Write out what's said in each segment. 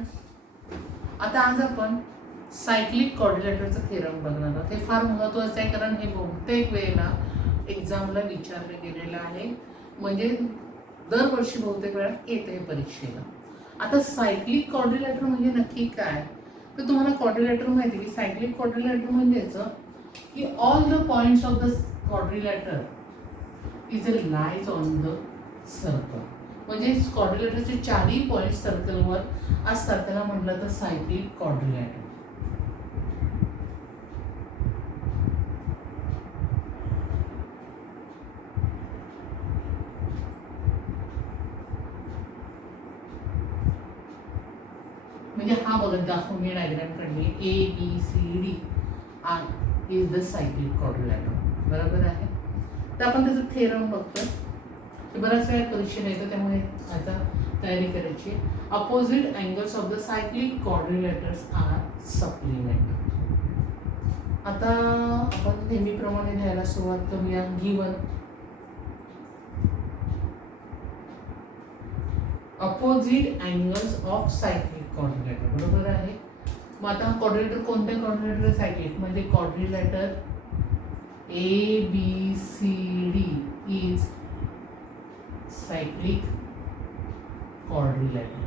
Students, आता आज आपण सायक्लिक क्वाड्रिलेटरचं थेरम बघणार आहोत. हे फार महत्त्वाचं आहे कारण हे बहुतेक वेळेला एक्झामला विचारलं गेलेलं आहे, म्हणजे दरवर्षी बहुतेक वेळा येतं हे परीक्षेला. आता सायक्लिक क्वाड्रिलेटर म्हणजे नक्की काय, तर तुम्हाला क्वाड्रिलेटर माहिती आहे की सायक्लिक क्वाड्रिलेटर म्हणजेच की all the points of the quadrilateral is lies on the circle. म्हणजे क्वाड्रिलेटरचे चारही पॉइंट सर्कलवर असतात, त्याला म्हटलं तर सायक्लिक क्वाड्रिलेटर. म्हणजे हा बघत दाखवून मी डायग्राम काढली, ABCD is the cyclic quadrilateral. बरोबर आहे. तर आपण त्याचं थेरम बघतोय. ते बऱ्याच वेळा परीक्षेला येतं, त्यामुळे आता तयारी करायची. Opposite angles of the cyclic quadrilaterals are supplement. आता आपण नेहमीप्रमाणे लिहायला सुरुवात करूया. Given opposite angles of cyclic quadrilateral. बरोबर आहे. मग आता क्वाड्रिलेटर कोणत्या क्वाड्रिलेटर सायक्लिक, म्हणजे quadrilateral ABCD is cyclic quadrilateral.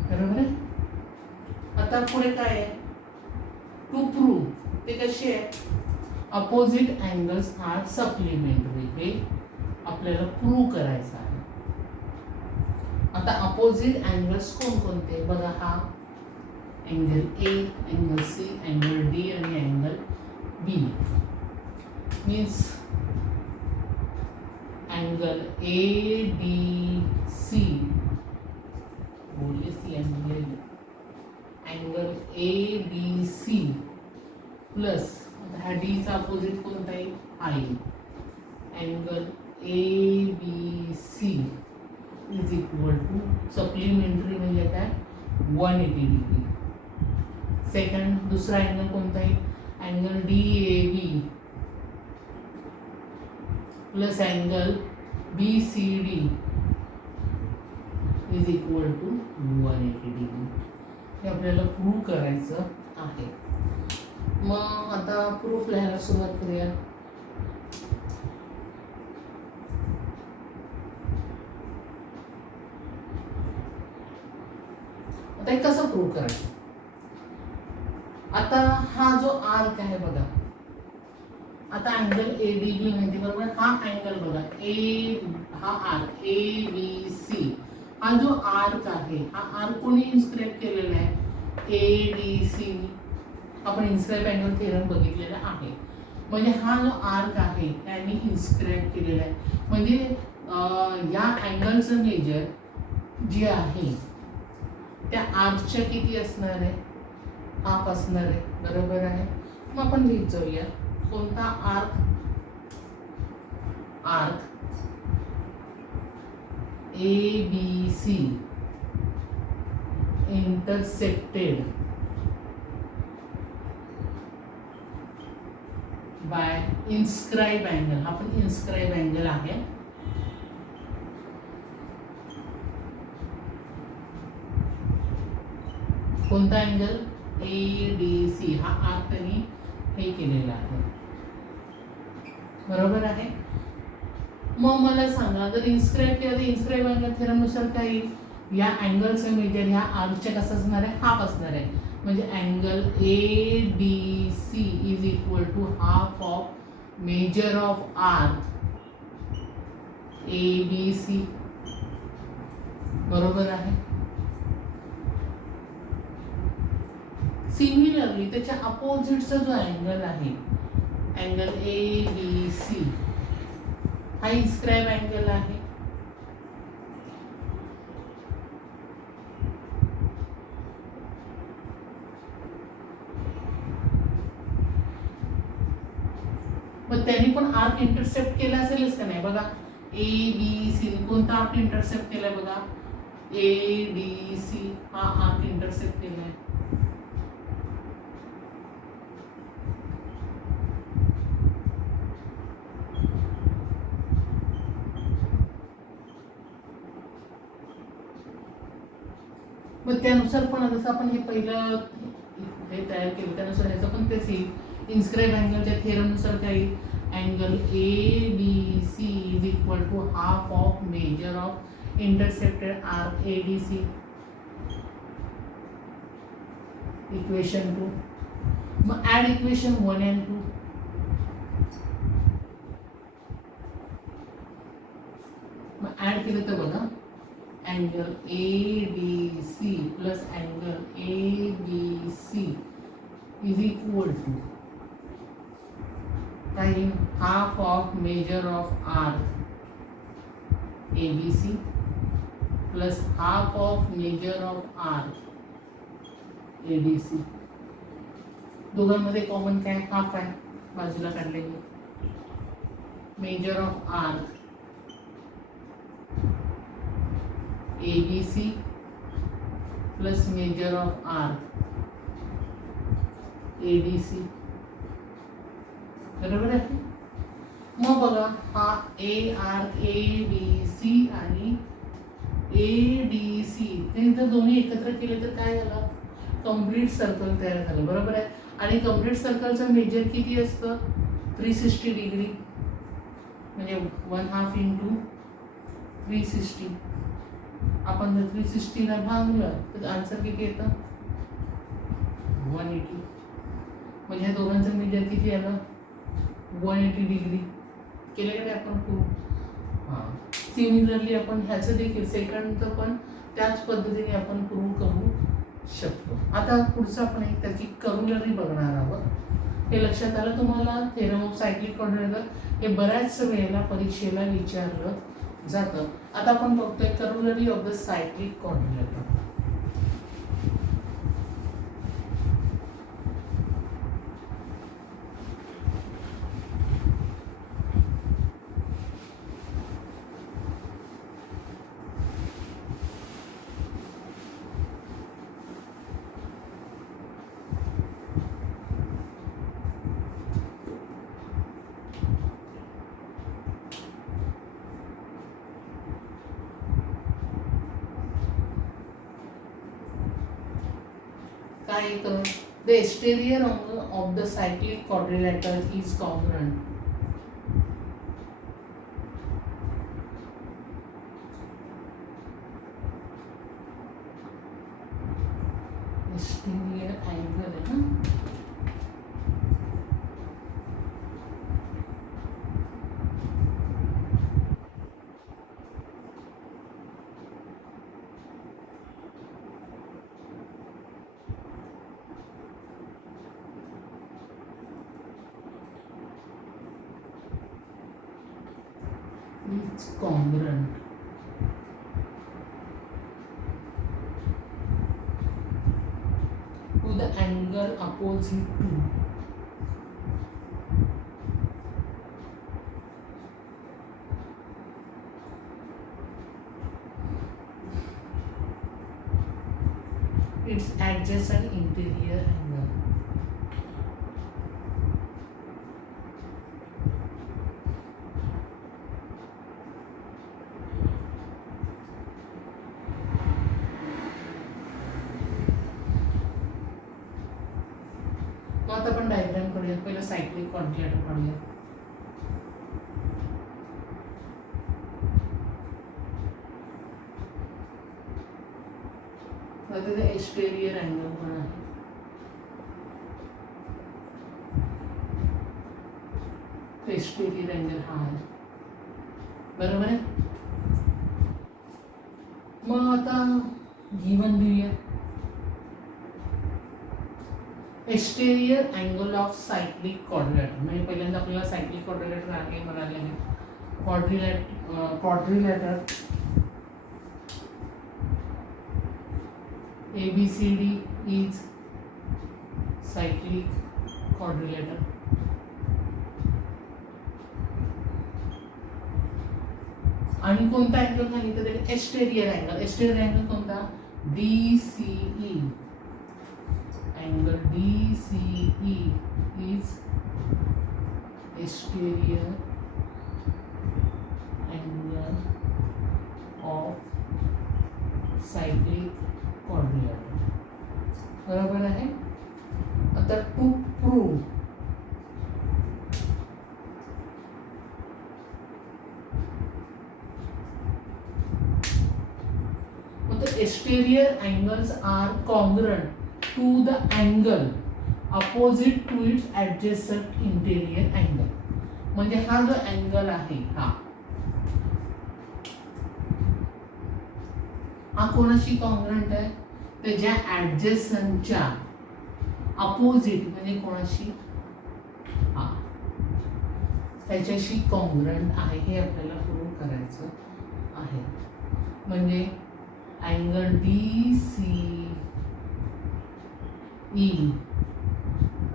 बरोबर आहे. आता पुढे काय आहे, टू प्रूव्ह. ते कसे आहे, अपोजिट अँगल्स आर सप्लिमेंटरी. हे आपल्याला प्रूव्ह करायचं आहे. आता अपोजिट अँगल्स कोणकोणते बघा, हा angle A, angle C, angle D आणि angle B. Means angle ADC, बोलिए C angle, angle ADC plus हा D चा अपोजिट कोणता आहे, I. Angle ABC is equal to supplementary म्हणजे काय, 180 डिग्री. सेकंड दुसरा अँगल कोणता आहे, angle DAB plus angle BCD is equal to 180 degree. हे आपल्याला प्रूव्ह करायचं आहे. मग आता प्रूफ लिहायला सुरुवात करूया. आता हे कसं प्रूव्ह करायचं. आता हा जो आर्क आहे बघा, आता अँगल ADB माहिती, बरोबर. हा अँगल बघा हा आर्क ABC, हा जो आर्क आहे, हा आर्क कोणी इन्स्क्राईब केलेला आहे, ADC. आपण इन्स्क्राईब अँगल थेरम बघितलेला आहे. म्हणजे हा जो आर्क आहे त्याने इन्स्क्राईब केलेला आहे. म्हणजे या अँगलचं मेजर जे आहे त्या आर्कच्या किती असणार आहे, हाफ असणार आहे. बरोबर आहे. मग आपण लिहित जाऊया कोणता arc, arc ABC intersected by inscribe angle. हा पण इन्स्क्राईब अँगल आहे. कोणता अँगल, ADC. हा आर्क त्यांनी हे केलेला आहे. बरोबर आहे. मग मला सांगा, जर इन्स्क्राईब केलं तर इन्स्क्राईब अँगल थेरमनुसार काय येईल, या अँगलचं मेजर ह्या आर्कच्या कसं असणार आहे, हाफ असणार आहे. म्हणजे angle ADC is equal to half of major of arc ABC. बरोबर आहे. सिमिलरली त्याच्या अपोजिटचा जो अँगल आहे, अँगल ABC, हा इन्स्क्राईब अँगल आहे. मग त्यांनी पण आर्क इंटरसेप्ट केला असेलच का नाही बघा. ABC कोणता आर्क इंटरसेप्ट केलाय बघा, ADC हा आर्क इंटरसेप्ट केलाय. मग त्यानुसार पण जसं आपण हे पहिलं हे तयार केलं त्यानुसार ह्याचं पण तेच येईल. इन्स्क्राईब अँगलच्या थेरमनुसार काय येईल, angle A B C is equal to half of major of intercepted arc A D C. Equation 2. मग ॲड इक्वेशन 1 and 2. मग ॲड केलं तर बघा, angle A D C plus angle A B C is equal to काय येईल, half of major of arc A B C plus half of major of arc A D C. दोघांमध्ये common काय, half आहे, बाजूला काढलेली. Major of arc A B C plus major of arc A D C. बरोबर आहे. मग बघा, हा ए आर्क ए बी सी आणि ए डी सी हे जर दोन्ही एकत्र केले तर काय झालं, कम्प्लीट सर्कल तयार झालं. बरोबर आहे. आणि कम्प्लीट सर्कलचं मेजर किती असतं, 360 डिग्री, म्हणजे 1/2 इंटू 360. आपण जर 360 ला भागलं तर आन्सर किती येतं, 180. म्हणजे ह्या दोघांचं मेजर किती आलं, 180 डिग्री. केलं का आपण प्रूव्ह. हां, सिमिलरली आपण ह्याचं देखील सेकंडचं पण त्याच पद्धतीने आपण प्रूव्ह करू शकतो. आता पुढचं आपण एक त्याची करुलरी बघणार आहोत. हे लक्षात आलं तुम्हाला, थेरम ऑफ सायक्लिक क्वाड्रिलेटरल हे बऱ्याच वेळेला परीक्षेला विचारलं जातं. आता आपण बघतोय करुलरी ऑफ द सायक्लिक क्वाड्रिलेटरल. काय करू, the exterior angle of the cyclic quadrilateral is congruent. Exterior angle है ना, is congruent to the angle opposite to its adjacent interior angle. आता आपण डायग्राम करूया. पहिलं सायक्लिक क्वाड्रिलेटरल काढूया. आता एक्सटेरियर अँगल पण आहे. एक्सटेरियर अँगल हा आहे. बरोबर आहे. मग आता गिवन लिहूया. Exterior angle of cyclic quadrilateral, म्हणजे पहिल्यांदा आपल्याला सायक्लिक क्वाड्रिलेटरल आहे म्हणाले आहे. Quadrilateral ABCD is cyclic quadrilateral. आणि कोणता अँगल सांगितलं तरी एक्सटेरियर अँगल. एक्सटेरियर अँगल कोणता, DCE. Angle DCE is exterior angle of cyclic quadrilateral. बरोबर आहे. आता to prove the exterior angles are congruent to the angle opposite to its adjacent interior angle. म्हणजे हा जो अँगल आहे हा कोणाशी कॉन्ग्रंट आहे? त्याच्या ऍडजसंटच्या अपोजिट म्हणजे कोणाशी? हा त्याच्याशी कॉन्ग्रंट आहे हे आपल्याला प्रूव्ह करायचं आहे. म्हणजे angle DCE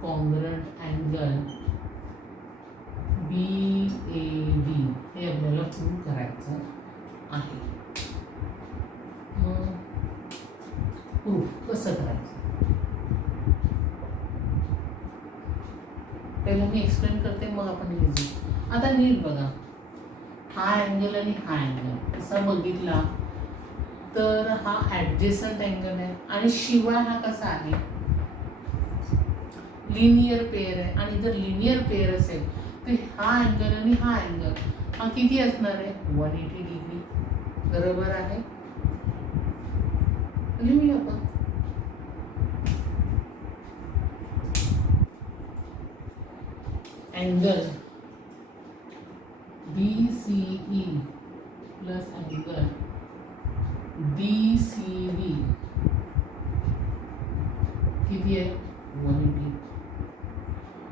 congruent angle BAD हे आपल्याला प्रूव्ह करायचं आहे. मग प्रूफ कसं करायचं? पहिलं मी एक्सप्लेन करते मग आपण लिहू. आता नीट बघा, हा अँगल आणि हा अँगल असा बघितला तर हा ऍडजेसंट अँगल आहे आणि शिवाय हा कसा आहे? लिनियर पेअर आहे. आणि जर लिनियर पेअर असेल तर हा अँगल आणि हा अँगल हा किती असणार आहे? 180 डिग्री. बरोबर आहे. लिहूया आपण. Angle BCE plus angle DCB किती आहे? 180.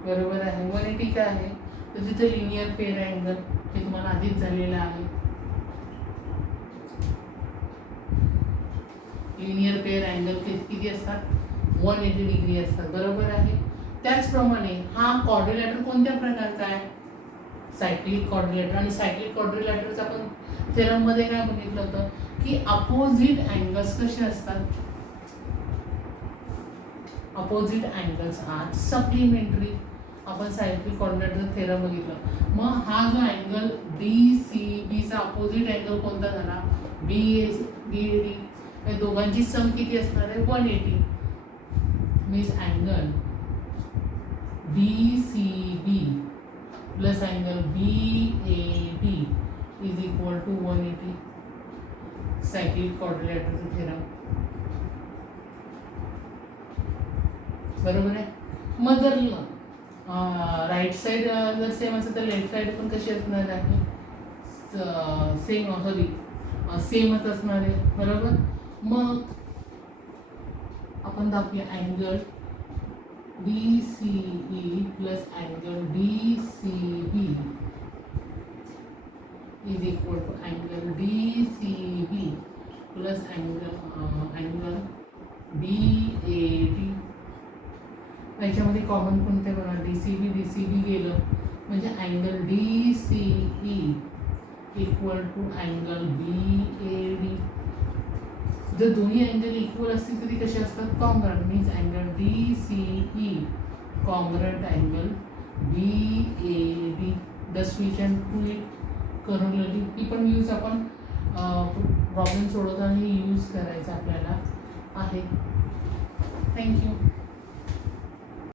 बरोबर आहे. 180 काय आहे? तर तिथे लिनियर पेअर अँगल हे तुम्हाला आधीच झालेलं आहे. लिनियर पेअर अँगल किती असतात? 180 डिग्री असतात. बरोबर आहे. त्याचप्रमाणे हा क्वाड्रिलॅटर कोणत्या प्रकारचा आहे? Cyclic quadrilateral. आणि सायक्लिक क्वाड्रिलॅटरचा आपण थेरम मध्ये काय बघितलं होतं की अपोजिट अँगल्स कसे असतात? Opposite angles are supplementary. आपण सायक्लिक क्वाड्रिलॅटर थेरम बघितलं. मग हा जो अँगल DCB चा अपोजिट अँगल कोणता झाला? BAD. या दोघांची सम किती असणार आहे? 180. Means angle DCB plus angle BAD is equal to 180. Cyclic क्वाड्रिलॅटरचं थेरम. बरोबर आहे. मग जर राईट साईड जर सेम असेल तर लेफ्ट साईड पण कशी असणार आहे? सेमच असणार आहे. बरोबर. मग आपण दाखवूया angle DCE plus angle DCB is equal to angle DCB plus angle BAD. याच्यामध्ये कॉमन कोणते बघा? DCB गेलं म्हणजे angle DCE equal to angle BAD. जर दोन्ही अँगल इक्वल असतील तरी कसे असतात? Congruent. Means angle DCE congruent angle BAD. Thus we can prove it करून ही पण यूज आपण प्रॉब्लेम सोडवताना यूज करायचा आपल्याला आहे. थँक्यू.